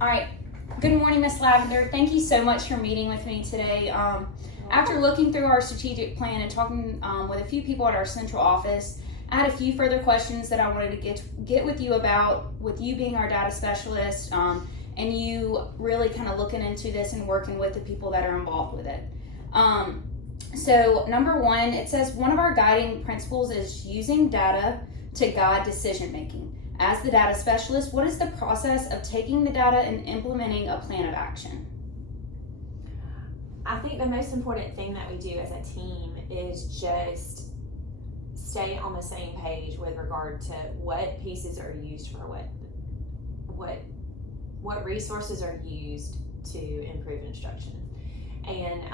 All right. Good morning, Miss Lavendar. Thank you so much for meeting with me today. After looking through our strategic plan and talking with a few people at our central office, I had a few further questions that I wanted to get with you about, with you being our data specialist, and you really kind of looking into this and working with the people that are involved with it. So number one, it says one of our guiding principles is using data to guide decision making. As the data specialist, what is the process of taking the data and implementing a plan of action? I think the most important thing that we do as a team is just stay on the same page with regard to what pieces are used for what resources are used to improve instruction. And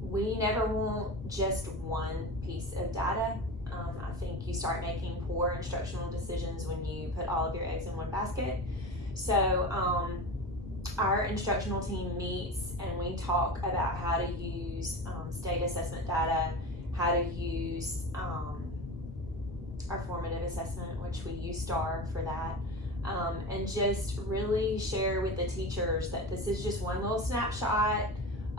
we never want just one piece of data. I think you start making poor instructional decisions when you put all of your eggs in one basket. So our instructional team meets and we talk about how to use state assessment data, how to use our formative assessment, which we use STAR for that, and just really share with the teachers that this is just one little snapshot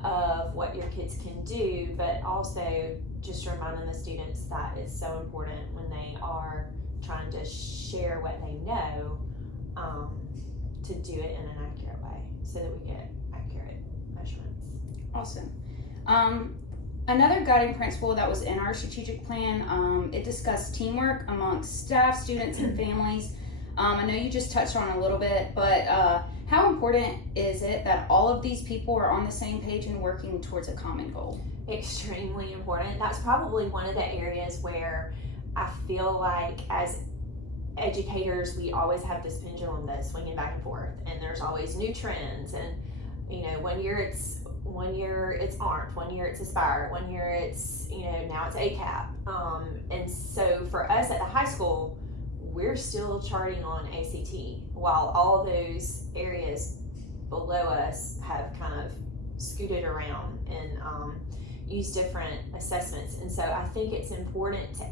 of what your kids can do, but also just reminding the students that it's so important when they are trying to share what they know, to do it in an accurate way so that we get accurate measurements. Awesome. Another guiding principle that was in our strategic plan, it discussed teamwork amongst staff, students, and families. I know you just touched on it a little bit, but how important is it that all of these people are on the same page and working towards a common goal? Extremely important. That's probably one of the areas where I feel like as educators we always have this pendulum that's swinging back and forth, and there's always new trends, and you know, one year it's ARMT, one year it's Aspire, one year it's, you know, now it's ACAP, and so for us at the high school we're still charting on ACT while all those areas below us have kind of scooted around and use different assessments. And so I think it's important to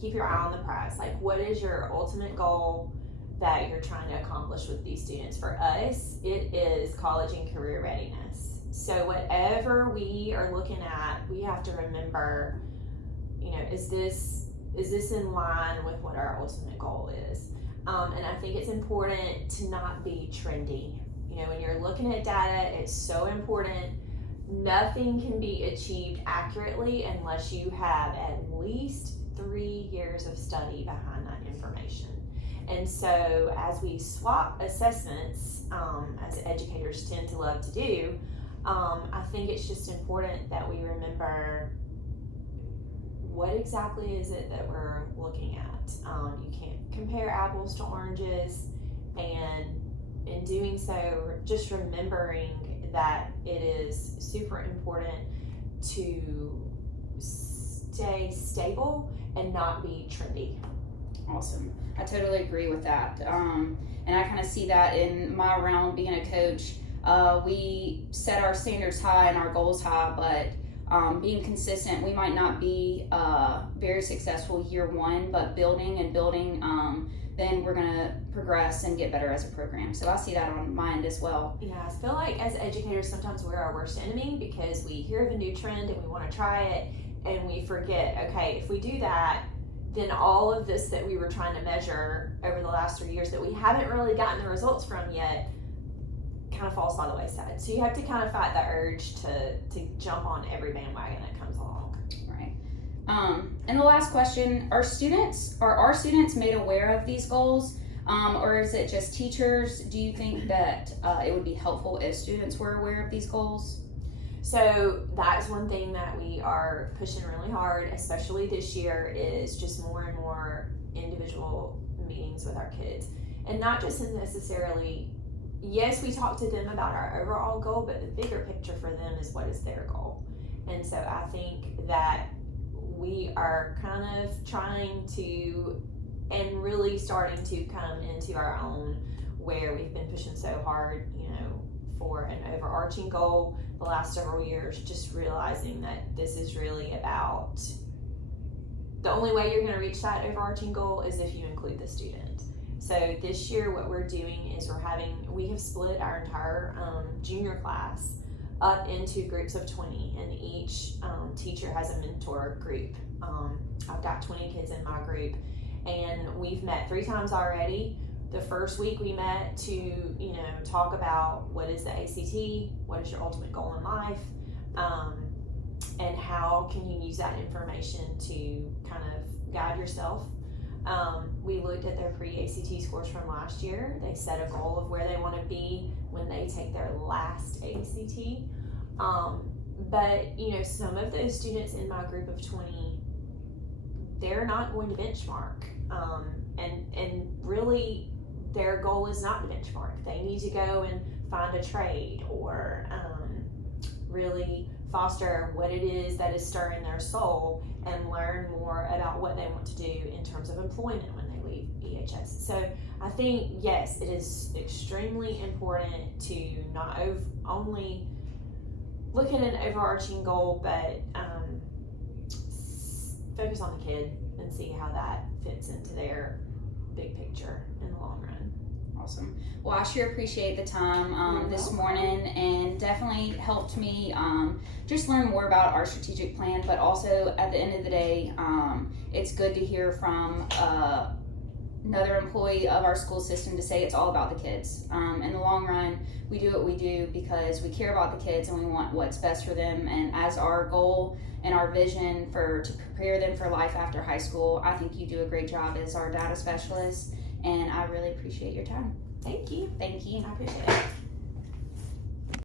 keep your eye on the prize. Like, what is your ultimate goal that you're trying to accomplish with these students? For us, it is college and career readiness. So whatever we are looking at, we have to remember, you know, is this in line with what our ultimate goal is? And I think it's important to not be trendy. You know, when you're looking at data, it's so important. Nothing can be achieved accurately unless you have at least 3 years of study behind that information. And so as we swap assessments, as educators tend to love to do, I think it's just important that we remember what exactly is it that we're looking at. You can't compare apples to oranges, and in doing so, just remembering that it is super important to stay stable and not be trendy. Awesome. I totally agree with that. And I kind of see that in my realm being a coach. We set our standards high and our goals high, but being consistent, we might not be very successful year one, but building, then we're going to progress and get better as a program. So I see that on my end as well. Yeah, I feel like as educators, sometimes we're our worst enemy because we hear of a new trend and we want to try it, and we forget, okay, if we do that, then all of this that we were trying to measure over the last 3 years that we haven't really gotten the results from yet kind of falls by the wayside. So you have to kind of fight the urge to jump on every bandwagon that comes along. Right. And the last question, are our students made aware of these goals, or is it just teachers? Do you think that it would be helpful if students were aware of these goals? So that's one thing that we are pushing really hard, especially this year, is just more and more individual meetings with our kids. And not just in necessarily, yes, we talk to them about our overall goal, but the bigger picture for them is what is their goal. And so I think that we are kind of trying to, and really starting to come into our own, where we've been pushing so hard, you know, for an overarching goal the last several years, just realizing that this is really about, the only way you're going to reach that overarching goal is if you include the student. So this year what we're doing is we have split our entire junior class up into groups of 20, and each teacher has a mentor group. I've got 20 kids in my group, and we've met 3 times already. The first week we met to, talk about what is the ACT, what is your ultimate goal in life, and how can you use that information to kind of guide yourself. We looked at their pre-ACT scores from last year. They set a goal of where they want to be when they take their last ACT. But some of those students in my group of 20, they're not going to benchmark. And really their goal is not to benchmark. They need to go and find a trade or really foster what it is that is stirring their soul and learn more about what they want to do in terms of employment when they leave EHS. So I think, yes, it is extremely important to not only look at an overarching goal, but focus on the kid and see how that fits into their big picture in the long run. Awesome. Well, I sure appreciate the time this morning, and definitely helped me just learn more about our strategic plan, but also at the end of the day, it's good to hear from another employee of our school system to say it's all about the kids. In the long run, we do what we do because we care about the kids and we want what's best for them, and as our goal and our vision to prepare them for life after high school, I think you do a great job as our data specialist, and I really appreciate your time. Thank you. Thank you. I appreciate it.